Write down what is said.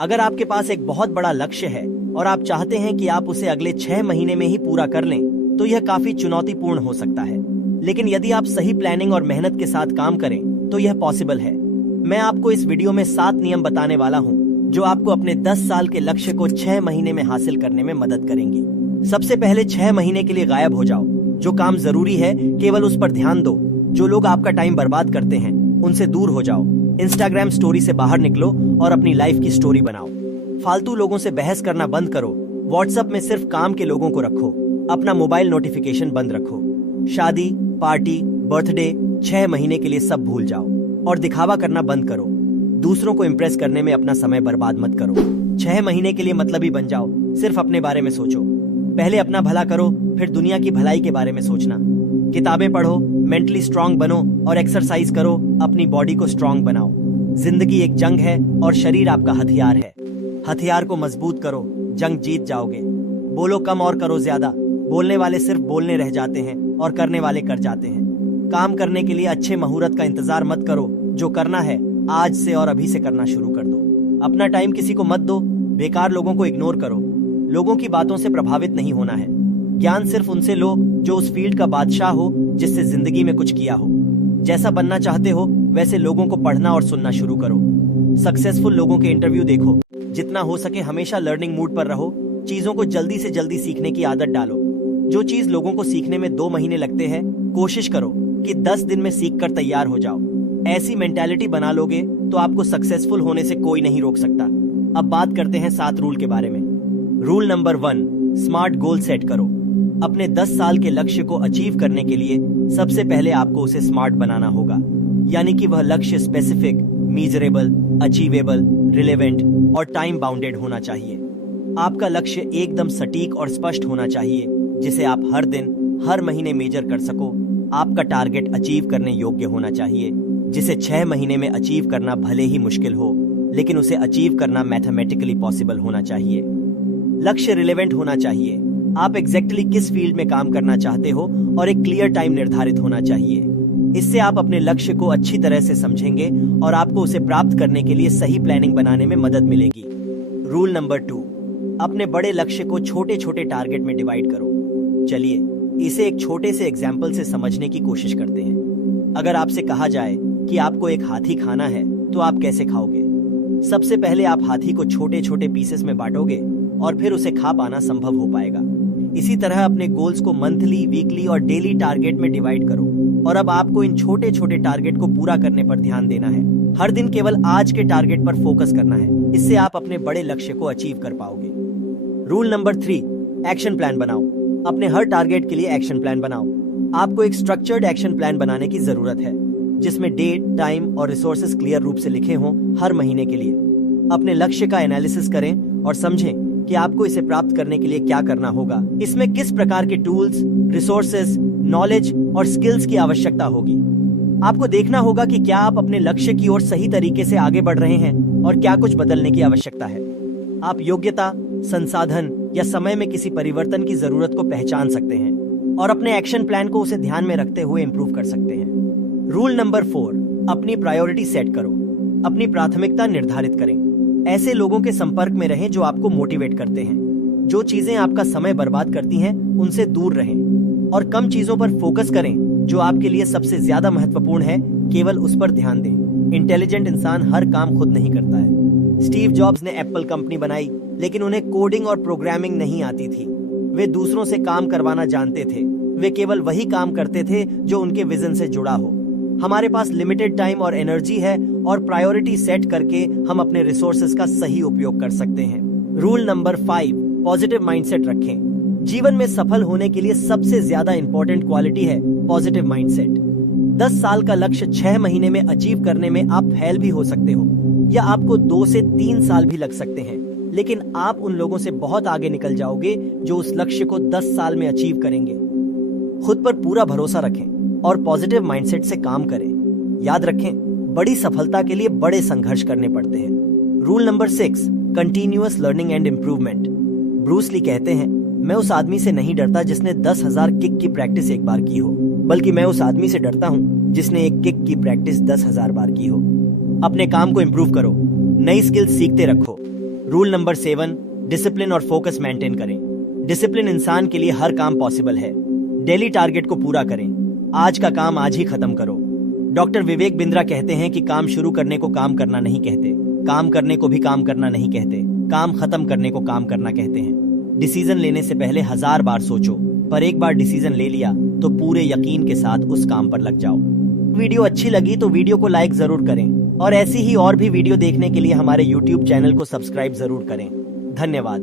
अगर आपके पास एक बहुत बड़ा लक्ष्य है और आप चाहते हैं कि आप उसे अगले 6 महीने में ही पूरा कर लें, तो यह काफी चुनौतीपूर्ण हो सकता है। लेकिन यदि आप सही प्लानिंग और मेहनत के साथ काम करें तो यह पॉसिबल है। मैं आपको इस वीडियो में 7 नियम बताने वाला हूँ जो आपको अपने 10 साल के लक्ष्य को 6 महीने में हासिल करने में मदद करेंगी। सबसे पहले 6 महीने के लिए गायब हो जाओ। जो काम जरूरी है केवल उस पर ध्यान दो। जो लोग आपका टाइम बर्बाद करते हैं उनसे दूर हो जाओ। इंस्टाग्राम स्टोरी से बाहर निकलो और अपनी लाइफ की स्टोरी बनाओ। फालतू लोगों से बहस करना बंद करो। व्हाट्सएप में सिर्फ काम के लोगों को रखो। अपना मोबाइल नोटिफिकेशन बंद रखो। शादी, पार्टी, बर्थडे 6 महीने के लिए सब भूल जाओ और दिखावा करना बंद करो। दूसरों को इम्प्रेस करने में अपना समय बर्बाद मत करो। 6 महीने के लिए मतलबी बन जाओ। सिर्फ अपने बारे में सोचो। पहले अपना भला करो, फिर दुनिया की भलाई के बारे में सोचना। किताबें पढ़ो, मेंटली स्ट्रांग बनो और एक्सरसाइज करो। अपनी बॉडी को स्ट्रांग बनाओ। जिंदगी एक जंग है और शरीर आपका हथियार है। हथियार को मजबूत करो, जंग जीत जाओगे। बोलो कम और करो ज्यादा। बोलने वाले सिर्फ बोलने रह जाते हैं और करने वाले कर जाते हैं। काम करने के लिए अच्छे मुहूर्त का इंतजार मत करो। जो करना है आज से और अभी से करना शुरू कर दो। अपना टाइम किसी को मत दो। बेकार लोगों को इग्नोर करो। लोगों की बातों से प्रभावित नहीं होना है। ज्ञान सिर्फ उनसे लो जो उस फील्ड का बादशाह हो, जिससे जिंदगी में कुछ किया हो। जैसा बनना चाहते हो वैसे लोगों को पढ़ना और सुनना शुरू करो। सक्सेसफुल लोगों के इंटरव्यू देखो। जितना हो सके हमेशा लर्निंग मूड पर रहो। चीजों को जल्दी से जल्दी सीखने की आदत डालो। जो चीज लोगों को सीखने में 2 महीने लगते हैं, कोशिश करो कि 10 दिन में सीख कर तैयार हो जाओ। ऐसी मेंटालिटी बना लोगे तो आपको सक्सेसफुल होने से कोई नहीं रोक सकता। अब बात करते हैं 7 रूल के बारे में। Rule number 1, smart goal set करो। अपने 10 साल के लक्ष्य को अचीव करने के लिए सबसे पहले आपको उसे स्मार्ट बनाना होगा। यानी कि वह लक्ष्य स्पेसिफिक, मीजरेबल, अचीवेबल, रिलेवेंट और टाइम बाउंडेड होना चाहिए। आपका लक्ष्य एकदम सटीक और स्पष्ट होना चाहिए, जिसे आप हर दिन, हर महीने मेजर कर सको। आपका टारगेट अचीव करने योग्य होना चाहिए, जिसे 6 महीने में अचीव करना भले ही मुश्किल हो, लेकिन उसे अचीव करना मैथमेटिकली पॉसिबल होना चाहिए। लक्ष्य रिलेवेंट होना चाहिए। आप एग्जैक्टली किस फील्ड में काम करना चाहते हो और एक क्लियर टाइम निर्धारित होना चाहिए। इससे आप अपने लक्ष्य को अच्छी तरह से समझेंगे और आपको उसे प्राप्त करने के लिए सही प्लानिंग बनाने में मदद मिलेगी। रूल नंबर 2, अपने बड़े लक्ष्य को छोटे छोटे टारगेट में डिवाइड करो। चलिए इसे एक छोटे से एग्जाम्पल से समझने की कोशिश करते हैं। अगर आपसे कहा जाए कि आपको एक हाथी खाना है तो आप कैसे खाओगे? सबसे पहले आप हाथी को छोटे छोटे पीसेस में बांटोगे और फिर उसे खा पाना संभव हो पाएगा। इसी तरह अपने गोल्स को मंथली, वीकली और डेली टारगेट में डिवाइड करो। और अब आपको इन छोटे छोटे टारगेट को पूरा करने पर ध्यान देना है। हर दिन केवल आज के टारगेट पर फोकस करना है। इससे आप अपने बड़े लक्ष्य को अचीव कर पाओगे। रूल नंबर 3, एक्शन प्लान बनाओ। अपने हर टारगेट के लिए एक्शन प्लान बनाओ। आपको एक स्ट्रक्चर्ड एक्शन प्लान बनाने की जरूरत है, जिसमें डेट, टाइम और रिसोर्सेज क्लियर रूप से लिखे हों हर महीने के लिए। अपने लक्ष्य का एनालिसिस करें और समझें कि आपको इसे प्राप्त करने के लिए क्या करना होगा। इसमें किस प्रकार के टूल्स, रिसोर्सेज, नॉलेज और स्किल्स की आवश्यकता होगी। आपको देखना होगा कि क्या आप अपने लक्ष्य की ओर सही तरीके से आगे बढ़ रहे हैं और क्या कुछ बदलने की आवश्यकता है। आप योग्यता, संसाधन या समय में किसी परिवर्तन की जरूरत को पहचान सकते हैं और अपने एक्शन प्लान को उसे ध्यान में रखते हुए इंप्रूव कर सकते हैं। रूल नंबर 4, अपनी प्रायोरिटी सेट करो। अपनी प्राथमिकता निर्धारित करें। ऐसे लोगों के संपर्क में रहें जो आपको मोटिवेट करते हैं। जो चीजें आपका समय बर्बाद करती हैं उनसे दूर रहें और कम चीजों पर फोकस करें जो आपके लिए सबसे ज्यादा महत्वपूर्ण है। केवल उस पर ध्यान दें। इंटेलिजेंट इंसान हर काम खुद नहीं करता है। स्टीव जॉब्स ने एप्पल कंपनी बनाई, लेकिन उन्हें कोडिंग और प्रोग्रामिंग नहीं आती थी। वे दूसरों से काम करवाना जानते थे। वे केवल वही काम करते थे जो उनके विजन से जुड़ा हो। हमारे पास लिमिटेड टाइम और एनर्जी है और प्रायोरिटी सेट करके हम अपने रिसोर्सेज का सही उपयोग कर सकते हैं। रूल नंबर 5, पॉजिटिव माइंडसेट रखें। जीवन में सफल होने के लिए सबसे ज्यादा इंपॉर्टेंट क्वालिटी है पॉजिटिव माइंडसेट। 10 साल का लक्ष्य 6 महीने में अचीव करने में आप फेल भी हो सकते हो या आपको 2 से 3 साल भी लग सकते हैं, लेकिन आप उन लोगों से बहुत आगे निकल जाओगे जो उस लक्ष्य को 10 साल में अचीव करेंगे। खुद पर पूरा भरोसा रखें और पॉजिटिव माइंडसेट से काम करें। याद रखें, बड़ी सफलता के लिए बड़े संघर्ष करने पड़ते हैं। Rule number 6, continuous learning and improvement. Bruce Lee कहते हैं, मैं उस आदमी से नहीं डरता जिसने 10,000 किक की प्रैक्टिस एक बार की हो, बल्कि मैं उस आदमी से डरता हूँ जिसने एक किक की प्रैक्टिस 10,000 बार की हो। अपने काम को इम्प्रूव करो, नई स्किल्स सीखते रखो रूल नंबर 7, डिसिप्लिन और फोकस मेंटेन करें। डिसिप्लिन इंसान के लिए हर काम पॉसिबल है। डेली टारगेट को पूरा करें। आज का काम आज ही खत्म करो। डॉक्टर विवेक बिंद्रा कहते हैं कि काम शुरू करने को काम करना नहीं कहते, काम करने को भी काम करना नहीं कहते, काम खत्म करने को काम करना कहते हैं। डिसीजन लेने से पहले 1000 बार सोचो, पर एक बार डिसीजन ले लिया तो पूरे यकीन के साथ उस काम पर लग जाओ। वीडियो अच्छी लगी तो वीडियो को लाइक जरूर करें और ऐसी ही और भी वीडियो देखने के लिए हमारे YouTube चैनल को सब्सक्राइब जरूर करें। धन्यवाद।